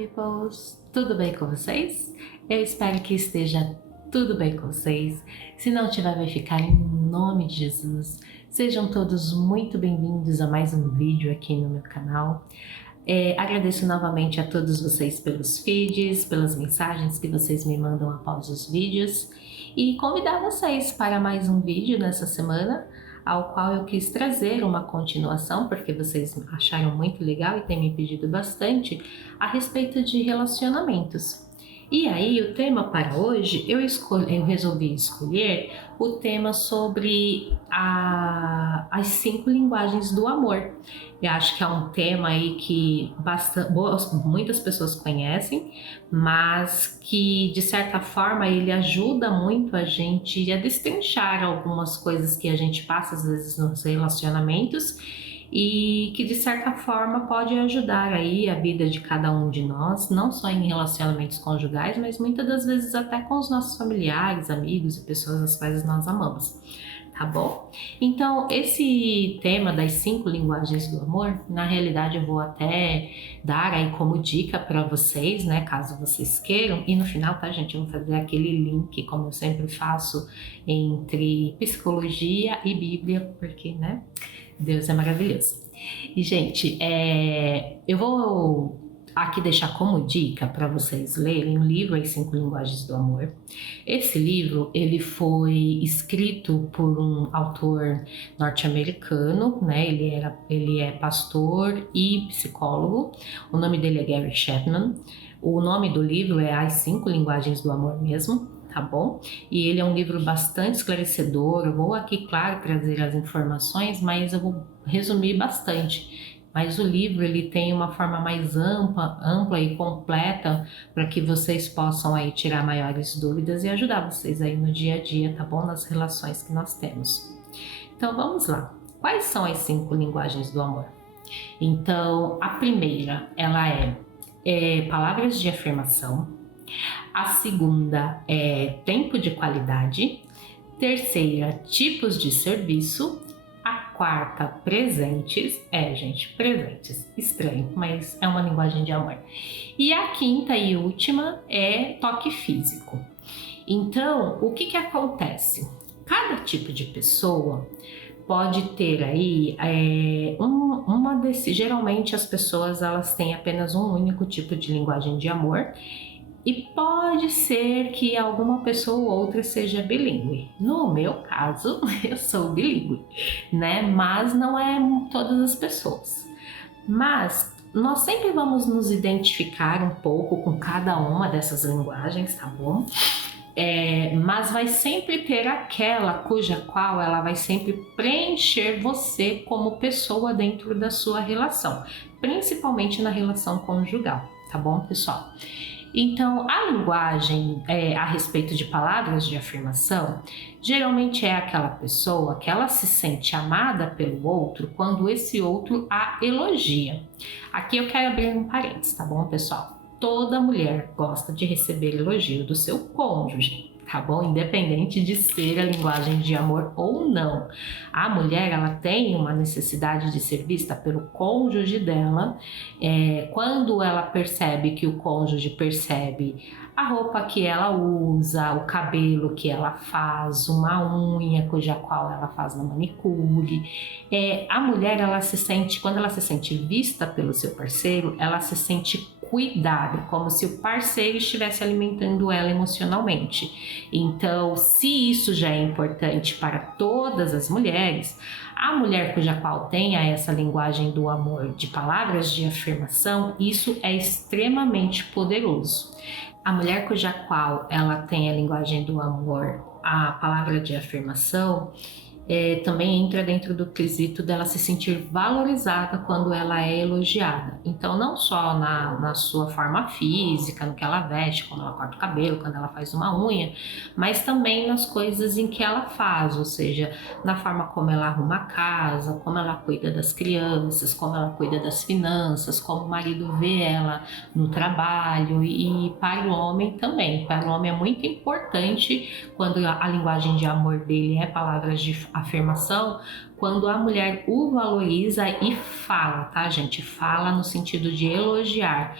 peoples! Tudo bem com vocês? Eu espero que esteja tudo bem com vocês. Se não tiver, vai ficar em nome de Jesus. Sejam todos muito bem-vindos a mais um vídeo aqui no meu canal. Agradeço novamente a todos vocês pelos feeds, pelas mensagens que vocês me mandam após os vídeos e convidar vocês para mais um vídeo nessa semana, ao qual eu quis trazer uma continuação, porque vocês acharam muito legal e têm me pedido bastante a respeito de relacionamentos. E aí, o tema para hoje, eu resolvi escolher o tema sobre as 5 linguagens do amor. Eu acho que é um tema aí que muitas pessoas conhecem, mas que de certa forma ele ajuda muito a gente a destrinchar algumas coisas que a gente passa às vezes nos relacionamentos e que de certa forma pode ajudar aí a vida de cada um de nós, não só em relacionamentos conjugais, mas muitas das vezes até com os nossos familiares, amigos e pessoas as quais nós amamos, tá bom? Então, esse tema das 5 linguagens do amor, na realidade eu vou até dar aí como dica para vocês, né, caso vocês queiram, e no final, tá, gente, eu vou fazer aquele link, como eu sempre faço, entre psicologia e Bíblia, porque, né, Deus é maravilhoso. E, gente, eu vou aqui deixar como dica para vocês lerem o livro As 5 Linguagens do Amor. Esse livro, ele foi escrito por um autor norte-americano, né? Ele é pastor e psicólogo. O nome dele é Gary Chapman. O nome do livro é As 5 Linguagens do Amor mesmo. Tá bom? E ele é um livro bastante esclarecedor. Eu vou aqui, claro, trazer as informações, mas eu vou resumir bastante. Mas o livro ele tem uma forma mais ampla e completa para que vocês possam aí tirar maiores dúvidas e ajudar vocês aí no dia a dia, tá bom? Nas relações que nós temos. Então vamos lá. Quais são as 5 linguagens do amor? Então, a primeira, ela é palavras de afirmação. A segunda é tempo de qualidade. Terceira, tipos de serviço. A quarta, presentes. Gente, presentes. Estranho, mas é uma linguagem de amor. E a quinta e última é toque físico. Então, o que acontece? Cada tipo de pessoa pode ter aí geralmente as pessoas elas têm apenas um único tipo de linguagem de amor. E pode ser que alguma pessoa ou outra seja bilíngue. No meu caso, eu sou bilíngue, né? Mas não é todas as pessoas. Mas nós sempre vamos nos identificar um pouco com cada uma dessas linguagens, tá bom? Mas vai sempre ter aquela cuja qual ela vai sempre preencher você como pessoa dentro da sua relação, principalmente na relação conjugal, tá bom, pessoal? Então, a linguagem a respeito de palavras de afirmação, geralmente é aquela pessoa que ela se sente amada pelo outro quando esse outro a elogia. Aqui eu quero abrir um parênteses, tá bom, pessoal? Toda mulher gosta de receber elogio do seu cônjuge, tá bom? Independente de ser a linguagem de amor ou não. A mulher, ela tem uma necessidade de ser vista pelo cônjuge dela, quando ela percebe que o cônjuge percebe a roupa que ela usa, o cabelo que ela faz, uma unha cuja qual ela faz na manicure. A mulher, ela se sente, quando ela se sente vista pelo seu parceiro, ela se sente cuidada, como se o parceiro estivesse alimentando ela emocionalmente. Então, se isso já é importante para todas as mulheres, a mulher cuja qual tenha essa linguagem do amor de palavras de afirmação, isso é extremamente poderoso. A mulher cuja qual ela tem a linguagem do amor, a palavra de afirmação, também entra dentro do quesito dela se sentir valorizada quando ela é elogiada. Então, não só na sua forma física, no que ela veste, quando ela corta o cabelo, quando ela faz uma unha, mas também nas coisas em que ela faz, ou seja, na forma como ela arruma a casa, como ela cuida das crianças, como ela cuida das finanças, como o marido vê ela no trabalho. E para o homem também. Para o homem é muito importante quando a linguagem de amor dele é palavras de afirmação quando a mulher o valoriza e fala, tá, gente? Fala no sentido de elogiar.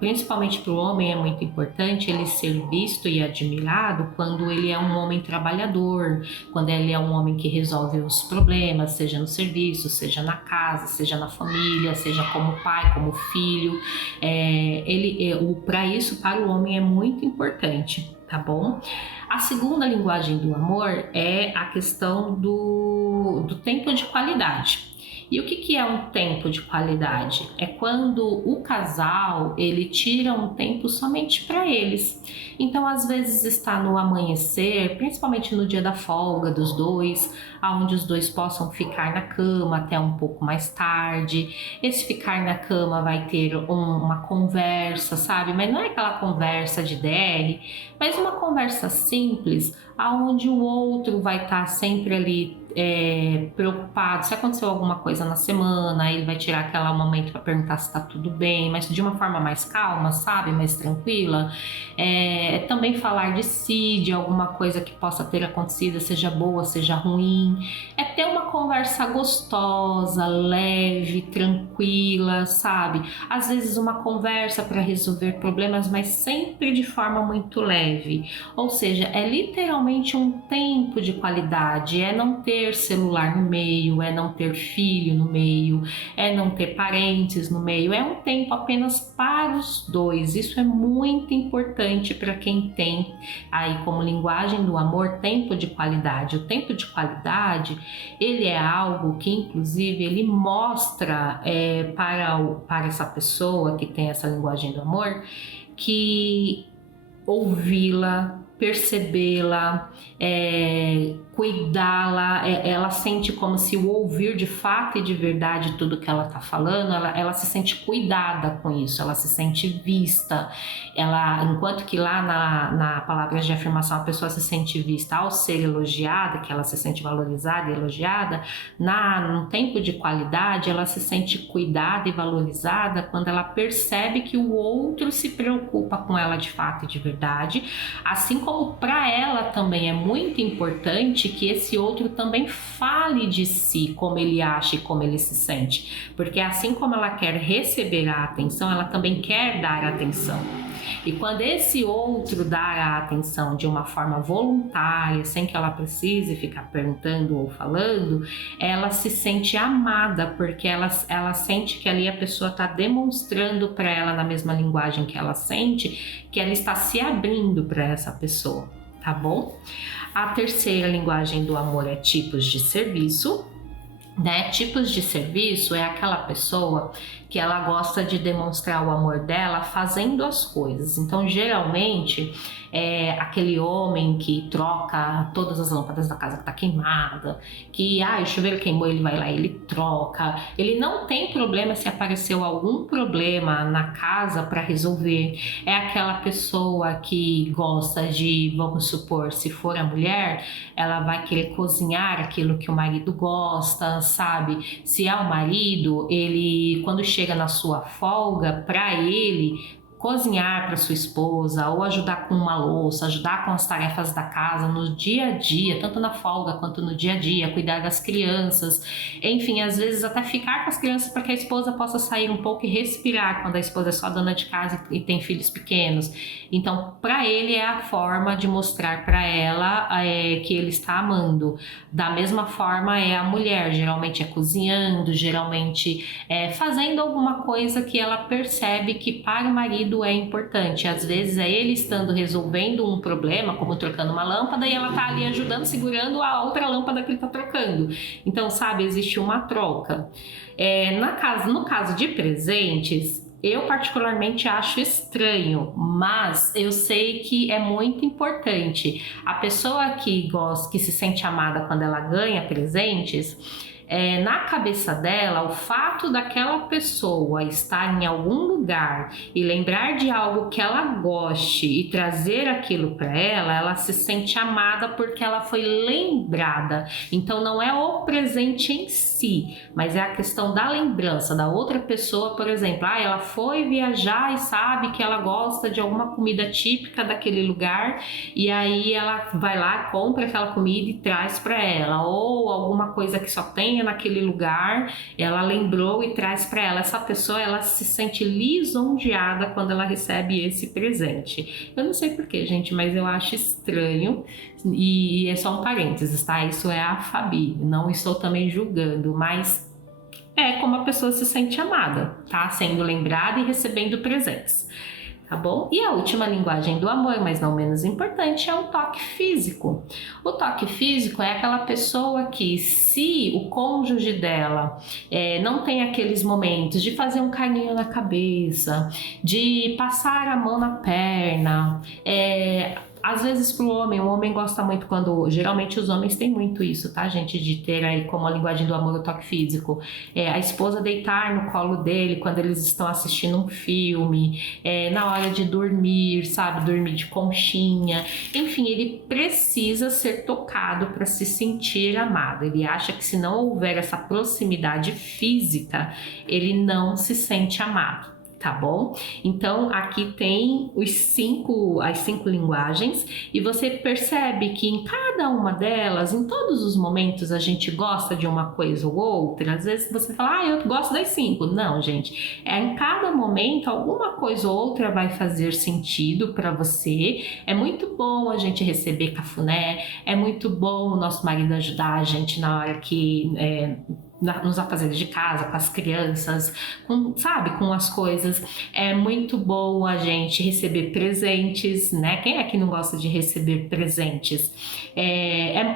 Principalmente para o homem é muito importante ele ser visto e admirado quando ele é um homem trabalhador, quando ele é um homem que resolve os problemas, seja no serviço, seja na casa, seja na família, seja como pai, como filho. Para isso, para o homem é muito importante, tá bom? A segunda linguagem do amor é a questão do tempo de qualidade. E o que é um tempo de qualidade? É quando o casal ele tira um tempo somente para eles. Então, às vezes está no amanhecer, principalmente no dia da folga dos dois, onde os dois possam ficar na cama até um pouco mais tarde. Esse ficar na cama vai ter uma conversa, sabe? Mas não é aquela conversa de DR, mas uma conversa simples, aonde o outro vai estar sempre ali preocupado se aconteceu alguma coisa na semana, ele vai tirar aquele momento para perguntar se está tudo bem, mas de uma forma mais calma, sabe, mais tranquila. Também falar de si, de alguma coisa que possa ter acontecido, seja boa, seja ruim. É ter uma conversa gostosa, leve, tranquila, sabe? Às vezes uma conversa para resolver problemas, mas sempre de forma muito leve. Ou seja, é literalmente um tempo de qualidade, é não ter celular no meio, é não ter filho no meio, é não ter parentes no meio, é um tempo apenas para os dois. Isso é muito importante para quem tem aí como linguagem do amor tempo de qualidade. O tempo de qualidade, ele é algo que inclusive ele mostra para essa pessoa que tem essa linguagem do amor que ouvi-la, percebê-la, cuidá-la, ela sente como se o ouvir de fato e de verdade tudo que ela está falando, ela se sente cuidada com isso, ela se sente vista, enquanto que lá na palavra de afirmação a pessoa se sente vista ao ser elogiada, que ela se sente valorizada e elogiada, no tempo de qualidade ela se sente cuidada e valorizada quando ela percebe que o outro se preocupa com ela de fato e de verdade, assim como para ela também é muito importante que esse outro também fale de si, como ele acha e como ele se sente, porque assim como ela quer receber a atenção, ela também quer dar atenção. E quando esse outro dar a atenção de uma forma voluntária, sem que ela precise ficar perguntando ou falando, ela se sente amada, porque ela sente que ali a pessoa está demonstrando para ela na mesma linguagem que ela sente, que ela está se abrindo para essa pessoa, tá bom? A terceira linguagem do amor é tipos de serviço. Tipos de serviço é aquela pessoa que ela gosta de demonstrar o amor dela fazendo as coisas. Então, geralmente, é aquele homem que troca todas as lâmpadas da casa que tá queimada, que o chuveiro queimou, ele vai lá e ele troca. Ele não tem problema se apareceu algum problema na casa para resolver. É aquela pessoa que gosta de, vamos supor, se for a mulher, ela vai querer cozinhar aquilo que o marido gosta, sabe? Se é o marido, ele, quando chega na sua folga, para ele cozinhar para sua esposa ou ajudar com uma louça, ajudar com as tarefas da casa no dia a dia, tanto na folga quanto no dia a dia, cuidar das crianças, enfim, às vezes até ficar com as crianças para que a esposa possa sair um pouco e respirar quando a esposa é só dona de casa e tem filhos pequenos. Então, para ele é a forma de mostrar para ela que ele está amando. Da mesma forma é a mulher, geralmente é cozinhando, geralmente é fazendo alguma coisa que ela percebe que para o marido é importante. Às vezes é ele estando resolvendo um problema, como trocando uma lâmpada, e ela tá ali ajudando, segurando a outra lâmpada que ele tá trocando. Então, sabe, existe uma troca. No caso de presentes, eu particularmente acho estranho, mas eu sei que é muito importante. A pessoa que gosta, que se sente amada quando ela ganha presentes, na cabeça dela, o fato daquela pessoa estar em algum lugar e lembrar de algo que ela goste e trazer aquilo para ela, ela se sente amada porque ela foi lembrada. Então não é o presente em si, mas é a questão da lembrança da outra pessoa. Por exemplo, ela foi viajar e sabe que ela gosta de alguma comida típica daquele lugar, e aí ela vai lá, compra aquela comida e traz para ela, ou alguma coisa que só tenha naquele lugar, ela lembrou e traz para ela. Essa pessoa, ela se sente lisonjeada quando ela recebe esse presente. Eu não sei porquê, gente, mas eu acho estranho, e é só um parênteses, tá? Isso é a Fabi, não estou também julgando, mas é como a pessoa se sente amada, tá? Sendo lembrada e recebendo presentes, tá bom? E a última linguagem do amor, mas não menos importante, é o toque físico. O toque físico é aquela pessoa que, se o cônjuge dela não tem aqueles momentos de fazer um carinho na cabeça, de passar a mão na perna, às vezes para o homem gosta muito quando, geralmente os homens têm muito isso, tá, gente, de ter aí como a linguagem do amor o toque físico, a esposa deitar no colo dele quando eles estão assistindo um filme, na hora de dormir, sabe, dormir de conchinha, enfim, ele precisa ser tocado para se sentir amado. Ele acha que se não houver essa proximidade física, ele não se sente amado. Tá bom? Então aqui tem as 5 linguagens, e você percebe que em cada uma delas, em todos os momentos, a gente gosta de uma coisa ou outra. Às vezes você fala, eu gosto das 5. Não, gente, em cada momento alguma coisa ou outra vai fazer sentido para você. É muito bom a gente receber cafuné, é muito bom o nosso marido ajudar a gente na hora que nos afazeres de casa, com as crianças, com as coisas. É muito bom a gente receber presentes, né? Quem é que não gosta de receber presentes?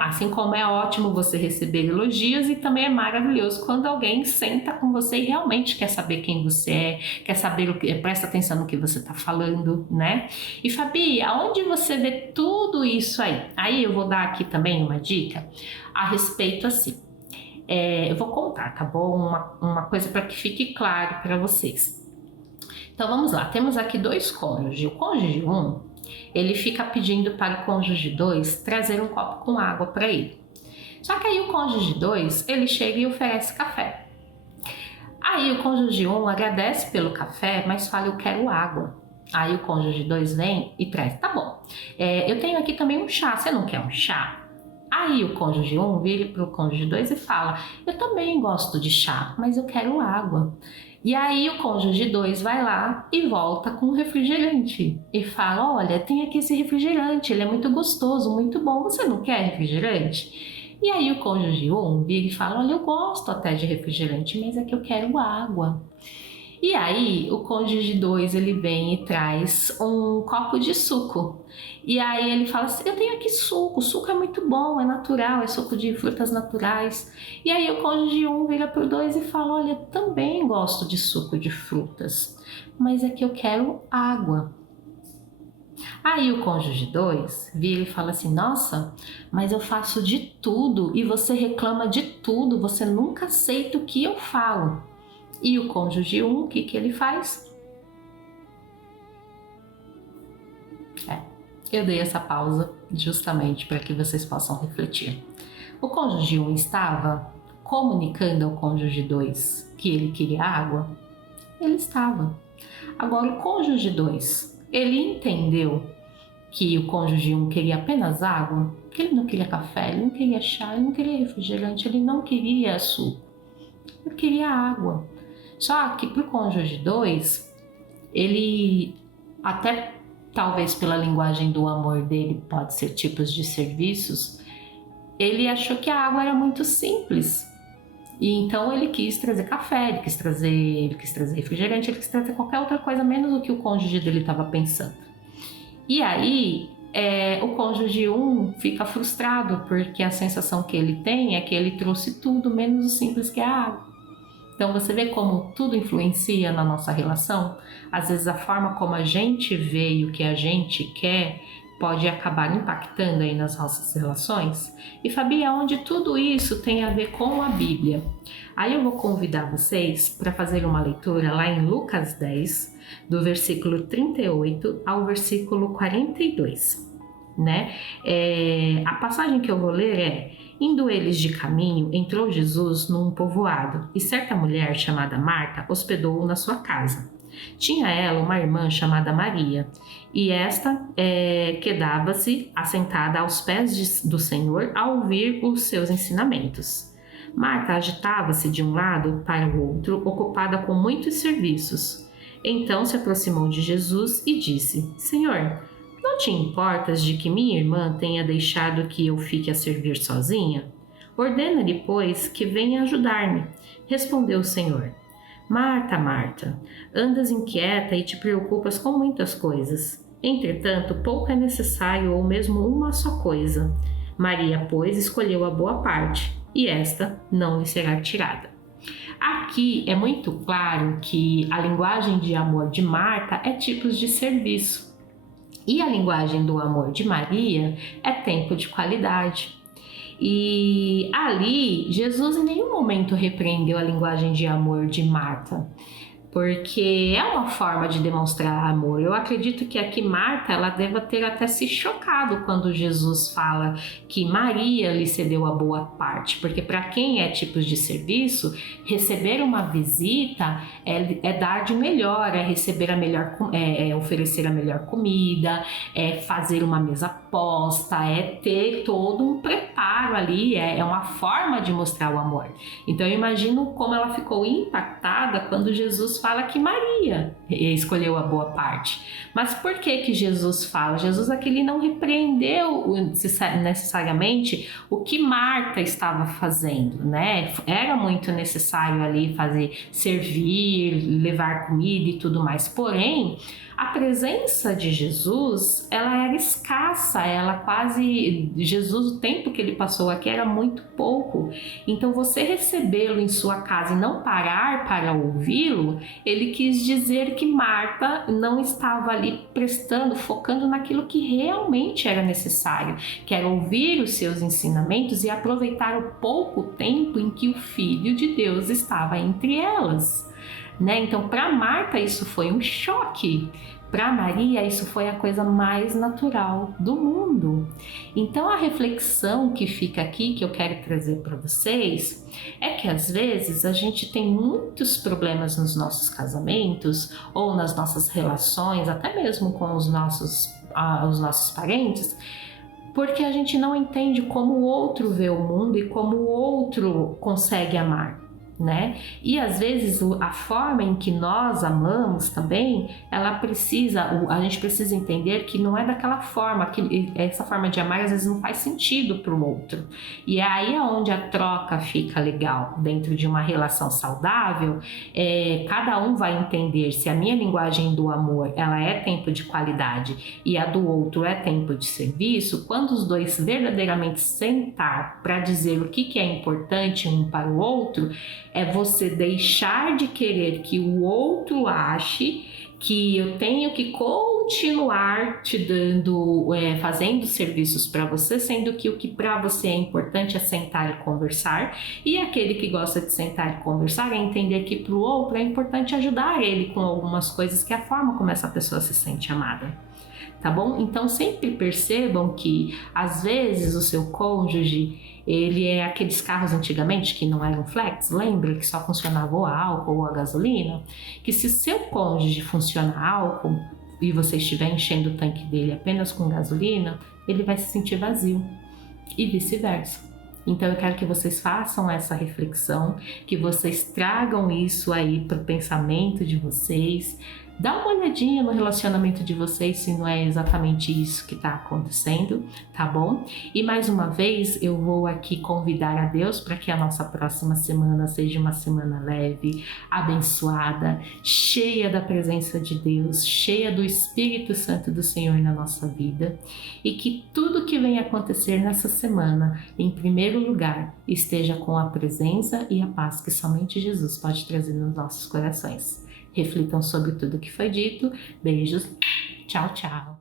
Assim como é ótimo você receber elogios, e também é maravilhoso quando alguém senta com você e realmente quer saber quem você é, quer saber presta atenção no que você está falando, né? E Fabi, aonde você vê tudo isso aí? Aí eu vou dar aqui também uma dica a respeito assim. Eu vou contar, tá bom? Uma coisa para que fique claro para vocês. Então vamos lá, temos aqui 2 cônjuges. O cônjuge 1, ele fica pedindo para o cônjuge 2 trazer um copo com água para ele. Só que aí o cônjuge 2, ele chega e oferece café. Aí o cônjuge 1 agradece pelo café, mas fala, eu quero água. Aí o cônjuge 2 vem e traz, tá bom, eu tenho aqui também um chá, você não quer um chá? Aí o cônjuge 1 vira para o cônjuge 2 e fala, eu também gosto de chá, mas eu quero água. E aí o cônjuge 2 vai lá e volta com um refrigerante e fala, olha, tem aqui esse refrigerante, ele é muito gostoso, muito bom, você não quer refrigerante? E aí o cônjuge 1 vira e fala, olha, eu gosto até de refrigerante, mas é que eu quero água. E aí o cônjuge 2, ele vem e traz um copo de suco. E aí ele fala assim, eu tenho aqui suco, suco é muito bom, é natural, é suco de frutas naturais. E aí o cônjuge 1 vira pro 2 e fala, olha, eu também gosto de suco de frutas, mas é que eu quero água. Aí o cônjuge 2 vira e fala assim, nossa, mas eu faço de tudo e você reclama de tudo, você nunca aceita o que eu falo. E o cônjuge 1, o que ele faz? Eu dei essa pausa justamente para que vocês possam refletir. O cônjuge 1 estava comunicando ao cônjuge 2 que ele queria água? Ele estava. Agora o cônjuge 2, ele entendeu que o cônjuge 1 queria apenas água? Que ele não queria café, ele não queria chá, ele não queria refrigerante, ele não queria suco. Ele queria água. Só que para o cônjuge 2, ele, até talvez pela linguagem do amor dele, pode ser tipos de serviços, ele achou que a água era muito simples. E então ele quis trazer café, ele quis trazer refrigerante, ele quis trazer qualquer outra coisa, menos o que o cônjuge dele estava pensando. E aí o cônjuge 1 fica frustrado, porque a sensação que ele tem é que ele trouxe tudo, menos o simples que é a água. Então você vê como tudo influencia na nossa relação? Às vezes a forma como a gente vê e o que a gente quer pode acabar impactando aí nas nossas relações? E Fabi, aonde tudo isso tem a ver com a Bíblia? Aí eu vou convidar vocês para fazer uma leitura lá em Lucas 10, do versículo 38 ao versículo 42, né? A passagem que eu vou ler é: indo eles de caminho, entrou Jesus num povoado, e certa mulher chamada Marta hospedou-o na sua casa. Tinha ela uma irmã chamada Maria, e esta quedava-se assentada aos pés do Senhor a ouvir os seus ensinamentos. Marta agitava-se de um lado para o outro, ocupada com muitos serviços. Então se aproximou de Jesus e disse: Senhor, não te importas de que minha irmã tenha deixado que eu fique a servir sozinha? Ordena-lhe, pois, que venha ajudar-me. Respondeu o Senhor: Marta, Marta, andas inquieta e te preocupas com muitas coisas. Entretanto, pouco é necessário, ou mesmo uma só coisa. Maria, pois, escolheu a boa parte, e esta não lhe será tirada. Aqui é muito claro que a linguagem de amor de Marta é tipos de serviço. E a linguagem do amor de Maria é tempo de qualidade. E ali, Jesus em nenhum momento repreendeu a linguagem de amor de Marta, porque é uma forma de demonstrar amor. Eu acredito que aqui Marta, ela deva ter até se chocado quando Jesus fala que Maria lhe cedeu a boa parte, porque para quem é tipos de serviço, receber uma visita é dar de melhor, é receber a melhor, oferecer a melhor comida, é fazer uma mesa posta, é ter todo um preparo ali, é uma forma de mostrar o amor. Então eu imagino como ela ficou impactada quando Jesus fala que Maria escolheu a boa parte. Mas por que Jesus fala? Jesus aqui ele não repreendeu necessariamente o que Marta estava fazendo, né? Era muito necessário ali servir, levar comida e tudo mais. Porém, a presença de Jesus, ela era escassa, Jesus, o tempo que ele passou aqui era muito pouco. Então, você recebê-lo em sua casa e não parar para ouvi-lo, ele quis dizer que Marta não estava ali focando naquilo que realmente era necessário, que era ouvir os seus ensinamentos e aproveitar o pouco tempo em que o Filho de Deus estava entre elas. Né? Então, para Marta isso foi um choque. Para Maria isso foi a coisa mais natural do mundo. Então, a reflexão que fica aqui, que eu quero trazer para vocês, é que às vezes a gente tem muitos problemas nos nossos casamentos ou nas nossas relações, até mesmo com os nossos parentes, porque a gente não entende como o outro vê o mundo e como o outro consegue amar. Né? E às vezes a forma em que nós amamos também, a gente precisa entender que não é daquela forma, que essa forma de amar às vezes não faz sentido para o outro. E é aí onde a troca fica legal, dentro de uma relação saudável, cada um vai entender se a minha linguagem do amor ela é tempo de qualidade e a do outro é tempo de serviço. Quando os dois verdadeiramente sentar para dizer o que é importante um para o outro, é você deixar de querer que o outro ache que eu tenho que continuar te dando, fazendo serviços para você, sendo que o que para você é importante é sentar e conversar, e aquele que gosta de sentar e conversar é entender que para o outro é importante ajudar ele com algumas coisas, que é a forma como essa pessoa se sente amada. Tá bom? Então sempre percebam que às vezes o seu cônjuge, ele é aqueles carros antigamente que não eram flex, lembra que só funcionava o álcool ou a gasolina? Que se seu cônjuge funciona álcool e você estiver enchendo o tanque dele apenas com gasolina, ele vai se sentir vazio e vice-versa. Então eu quero que vocês façam essa reflexão, que vocês tragam isso aí para o pensamento de vocês. Dá uma olhadinha no relacionamento de vocês se não é exatamente isso que está acontecendo, tá bom? E mais uma vez eu vou aqui convidar a Deus para que a nossa próxima semana seja uma semana leve, abençoada, cheia da presença de Deus, cheia do Espírito Santo do Senhor na nossa vida, e que tudo que vem acontecer nessa semana, em primeiro lugar, esteja com a presença e a paz que somente Jesus pode trazer nos nossos corações. Reflitam sobre tudo que foi dito. Beijos. Tchau, tchau.